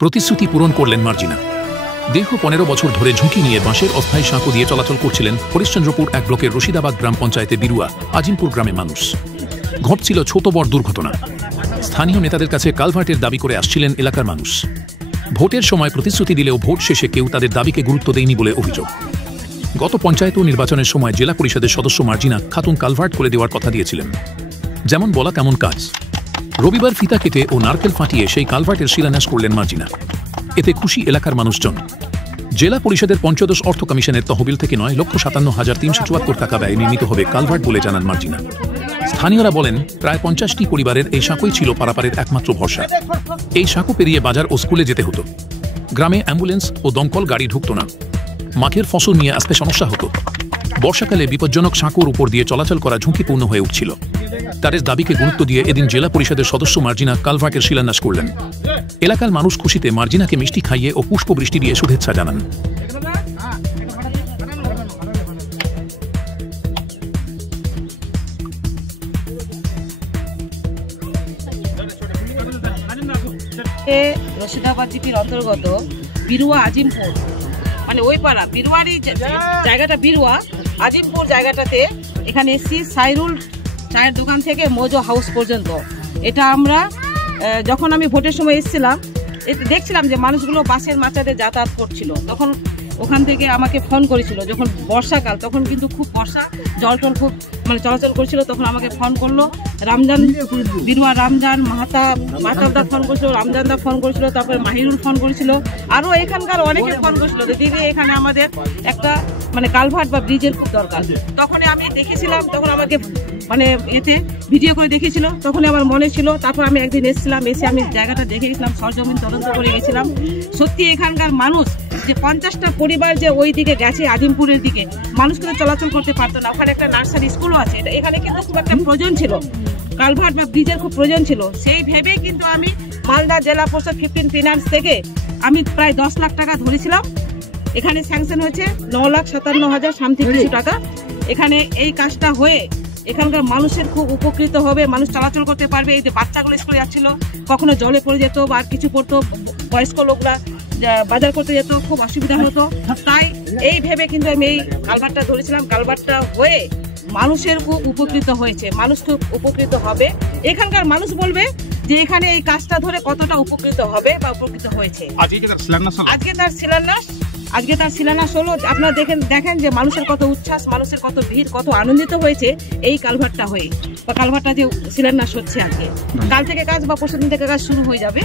প্রতিশ্রুতি পূরণ করলেন মার্জিনা। দীর্ঘ 15 বছর ধরে ঝুঁকি নিয়ে বাঁশের অস্থায়ী সাঁকো দিয়ে চলাচল করছিলেন হরিশ্চন্দ্রপুর 1 ব্লকের রশিদাবাদ গ্রাম পঞ্চায়েতে বিরুয়া আজিমপুর গ্রামে মানুষ। ঘটছিল ছোট বড় দুর্ঘটনা। স্থানীয় নেতাদের কাছে কালভার্টের দাবি করে আসছিলেন এলাকার মানুষ। ভোটের সময় প্রতিশ্রুতি দিলেও ভোট শেষে কেউ তাদের দাবিকে গুরুত্ব দেয়নি বলে অভিযোগ। গত পঞ্চায়েত নির্বাচনের সময় জেলা পরিষদের সদস্য মার্জিনা খাতুন কালভার্ট করে দেওয়ার কথা দিয়েছিলেন। যেমন বলা তেমন কাজ। রবিবার ফিতা কেটে ও নারকেল ফাটিয়ে সেই কালভার্টের শিলান্যাস করলেন মার্জিনা। এতে খুশি এলাকার মানুষজন। জেলা পরিষদের পঞ্চদশ অর্থ কমিশনের তহবিল থেকে 9,57,374 টাকা ব্যয়ে নির্মিত হবে কালভার্ট বলে জানান মার্জিনা। স্থানীয়রা বলেন, প্রায় 50টি পরিবারের এই সাঁকোই ছিল পারাপারের একমাত্র ভরসা। এই সাঁকো পেরিয়ে বাজার ও স্কুলে যেতে হতো। গ্রামে অ্যাম্বুলেন্স ও দমকল গাড়ি ঢুকত না। মাঠের ফসল নিয়ে আসতে সমস্যা হতো। বর্ষাকালে বিপজ্জনক সাঁকোর উপর দিয়ে চলাচল করা ঝুঁকিপূর্ণ হয়ে উঠছিল। তাদের দাবিকে গুরুত্ব দিয়ে এদিন জেলা পরিষদের সদস্য মার্জিনা কালভার্টের শিলান্যাস করলেন। এলাকার মানুষ খুশিতে মার্জিনাকে মিষ্টি খাইয়ে ও পুষ্পবৃষ্টি দিয়ে শুভেচ্ছা জানান। রশিদাবাদ জিপির অন্তর্গত বিরুয়া আজিমপুর, মানে ওই পাড়া বিরুয়ারই জায়গাটা, বিরুয়া আজিমপুর জায়গাটাতে এখানে এসছি সাইরুল চায়ের দোকান থেকে মোজো হাউস পর্যন্ত। এটা আমরা যখন আমি ভোটের সময় এসেছিলাম, দেখছিলাম যে মানুষগুলো বাসের মাচাতে যাতায়াত করছিল। তখন ওখান থেকে আমাকে ফোন করেছিল, যখন বর্ষাকাল, তখন কিন্তু খুব বর্ষা, জল টল খুব মানে চলাচল করছিল। তখন আমাকে ফোন করলো রামজান, বিরুয়া রামজান মাতাবদা ফোন করেছিল, রামজানদা ফোন করেছিল, তারপরে মাহিরুল ফোন করেছিল, আরও এখানকার অনেকে ফোন করেছিল যে দিদি এখানে আমাদের একটা মানে কালভার্ট বা ব্রিজের খুব দরকার। তখনই আমি দেখেছিলাম, তখন আমাকে মানে এতে ভিডিও করে দেখেছিল, তখনই আমার মনে ছিল। তারপর আমি একদিন এসেছিলাম, এসে আমি জায়গাটা দেখে গেছিলাম, সরজমিন তদন্ত করে গেছিলাম। সত্যি এখানকার মানুষ যে 50টা পরিবার যে ওই দিকে গেছে আজিমপুরের দিকে, মানুষ কিন্তু চলাচল করতে পারতো না। ওখানে একটা নার্সারি স্কুলও আছে, এখানে কিন্তু খুব একটা প্রয়োজন ছিল, কালভার্ট বা ব্রিজের খুব প্রয়োজন ছিল। সেই ভেবেই কিন্তু আমি মালদা জেলা পরিষদ 15 ফিনান্স থেকে আমি প্রায় 10 লাখ টাকা ধরেছিলাম। এখানে স্যাংশন হয়েছে 9,57,000 সামথিং কিছু টাকা। এখানে এই কাজটা হয়ে এখানকার মানুষের খুব উপকৃত হবে, মানুষ চলাচল করতে পারবে। এই যে বাচ্চাগুলো স্কুলে যাচ্ছিল, কখনো জলে পড়ে যেত বা আর কিছু পড়তো, বয়স্ক লোকরা বাজার করতে যেত, খুব অসুবিধা হতো। তাই এই ভেবে কিন্তু আমি এই কালভার্টটা ধরেছিলাম। কালভার্টটা হয়ে মানুষের খুব উপকৃত হয়েছে, মানুষ খুব উপকৃত হবে। এখানকার মানুষ বলবে যে এখানে এই কাজটা ধরে কতটা উপকৃত হবে বা উপকৃত হয়েছে। আজকে তার শিলান্যাস হলো। আপনারা দেখেন যে মানুষের কত উচ্ছ্বাস, মানুষের কত ভিড়, কত আনন্দিত হয়েছে এই কালভার্টটা হয়ে, বা কালভার্টটা যে শিলান্যাস হচ্ছে আজকে। কাল থেকে কাজ বা পরশুদিন থেকে কাজ শুরু হয়ে যাবে।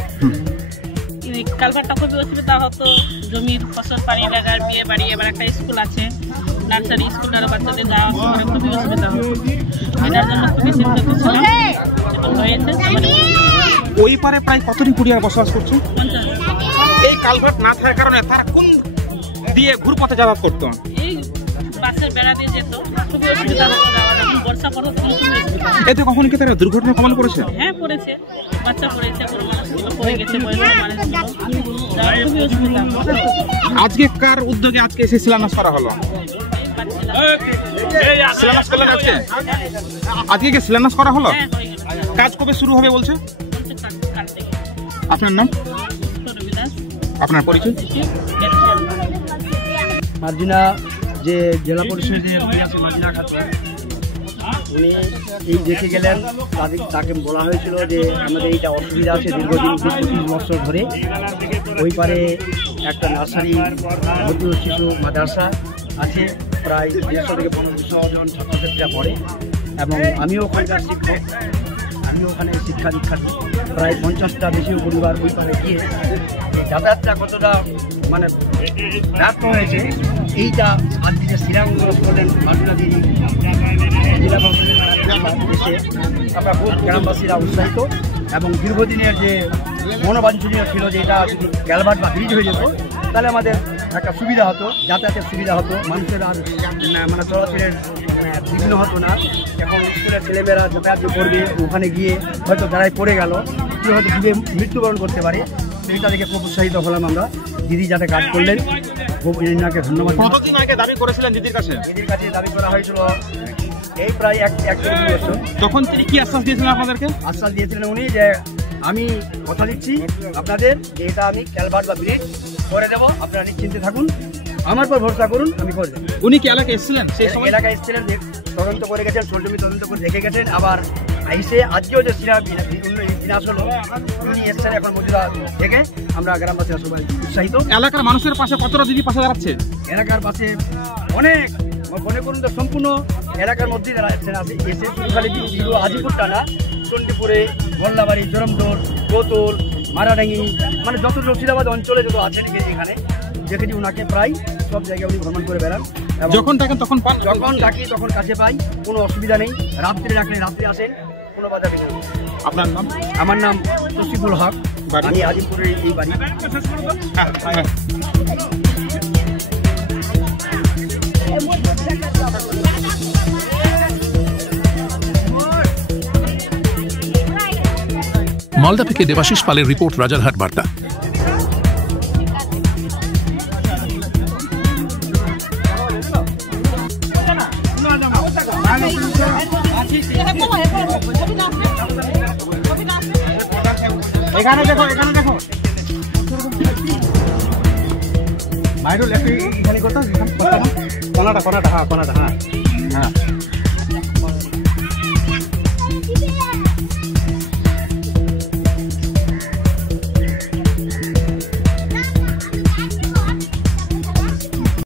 কালভার্টটা খুবই অসুবিধা হতো, জমির ফসল পানি লাগার, বিয়ে বাড়ি, এবার একটা স্কুল আছে, নার্সারি স্কুলের বাচ্চাদের যাওয়া খুবই অসুবিধা হতো। এটার জন্য খুবই চিন্তিত ছিলাম। এখন হয়েছে। ওই পারে প্রায় কতটি পরিবার বসবাস করছে? এই কালভার্ট না থাকার কারণে তারা কোন দিয়ে ঘুরপথে যাতায়াত করতো? এই বাসের বেড়া দিয়ে যেত, খুবই অসুবিধা হতো যাওয়ার। এখন বর্ষা পড়ো, এতে কখনো কি তারা দুর্ঘটনা কমন করেছে? হ্যাঁ পড়েছে, বাচ্চা পড়েছে, পড়ে গেছে, খুবই অসুবিধা। আজকে কার উদ্যোগে আজকে এসে শিলান্যাস করা হলো? আজকে কি শিলান্যাস করা হলো? কাজ কবে শুরু হবে বলছে? আপনার নাম, আপনার পরিচয়? মার্জিনা যে জেলা পরিষদের মার্জিনা খাতুন, উনি এই দেখে গেলেন। তাকে বলা হয়েছিল যে আমাদের এইটা অসুবিধা আছে, দীর্ঘদিন 20-25 বছর ধরে ওই পারে একটা নার্সারি, ভর্তি শিশু মাদ্রাসা আছে, প্রায় 150 থেকে 1500 জন ছাত্রছাত্রীরা পড়ে, এবং আমিও ওখানকার শিক্ষক, আমিও ওখানে শিক্ষা দীক্ষার্থী। প্রায় 50টা বেশি পরিবার ওই পারে গিয়ে যাতায়াতটা কতটা মানে ব্যর্থ হয়েছে, এইটা আজকে যে শ্রীরামগঞ্জ করলেন মার্জিনা দিদি জেলা আমরা খুব গ্রামবাসীরা উৎসাহিত। এবং দীর্ঘদিনের যে মনোবাঞ্ছনীয় ছিল যে এটা যদি কালভার্ট বা ব্রিজ হয়ে যেত, তাহলে আমাদের একটা সুবিধা হতো, যাতায়াতের সুবিধা হতো, মানুষের আর মানে চলাচলের বিঘ্ন হতো না। এখন স্কুলের ছেলেমেয়েরা যাতায়াত করবে, ওখানে গিয়ে হয়তো দাঁড়ায় পড়ে গেল, কেউ হয়তো ডুবে মৃত্যুবরণ করতে পারে। সেইটা দেখে খুব উৎসাহিত হলাম আমরা। দিদি যাতে কাজ করলেন, খুব এনাকে ধন্যবাদ। কতদিন আগে দাবি করেছিলেন দিদির কাছে? দিদির কাছে দাবি করা হয়েছিল এই প্রায় 1-2 বছর। তখন তিনি কি আশ্বাস দিয়েছিলেন আপনাদেরকে? আশ্বাস দিয়েছিলেন উনি যে আমি কথা দিচ্ছি আপনাদের যে এটা আমি ক্যালভার্ট বা ব্রিজ করে দেবো, আপনারা নিশ্চিন্তে থাকুন, আমার পর ভরসা করুন, আমি করে দেবো। উনি কি এলাকায় এসেছিলেন? সেই সময় এলাকায় এসেছিলেন, তদন্ত করে গেছেন, সরজমি তদন্ত করে দেখে গেছেন, আবার এসে আজকেও যে বিনাশ হলো উনি এসেছেন এখন মজুরা থেকে। আমরা গ্রামবাসীরা সবাই উৎসাহিত। এলাকার মানুষের পাশে কতটা দিদি পাশে দাঁড়াচ্ছে? এলাকার পাশে অনেক, মনে করুন তো সম্পূর্ণ এলাকার মধ্যেই দাঁড়াচ্ছেন। এসে শুধু খালি আজিপুরটা না, চণ্ডীপুরে, গোল্লাবাড়ি, জরমদোর, কোতল, মারাডাঙ্গি, মানে যত রশিদাবাদ অঞ্চলে যত আছেন এখানে দেখেছি ওনাকে প্রায় সব জায়গায় উনি ভ্রমণ করে বেড়ান। যখন ডাকেন তখন পান? যখন ডাকি তখন কাছে পাই, কোনো অসুবিধা নেই। রাত্রে ডাকলে রাত্রে আসেন, কোনো বাধা নেই। আপনার নাম? আমার নাম তসিফুল হক, আমি আজিমপুরের এই বাড়ি। মালদা থেকে দেবাশিস পালের রিপোর্ট, রাজারহাট বার্তা। এখানে দেখো, এখানে দেখো বাইরে এখানে কোনটা? কোনাটা, হ্যাঁ কোনাটা, হ্যাঁ হ্যাঁ।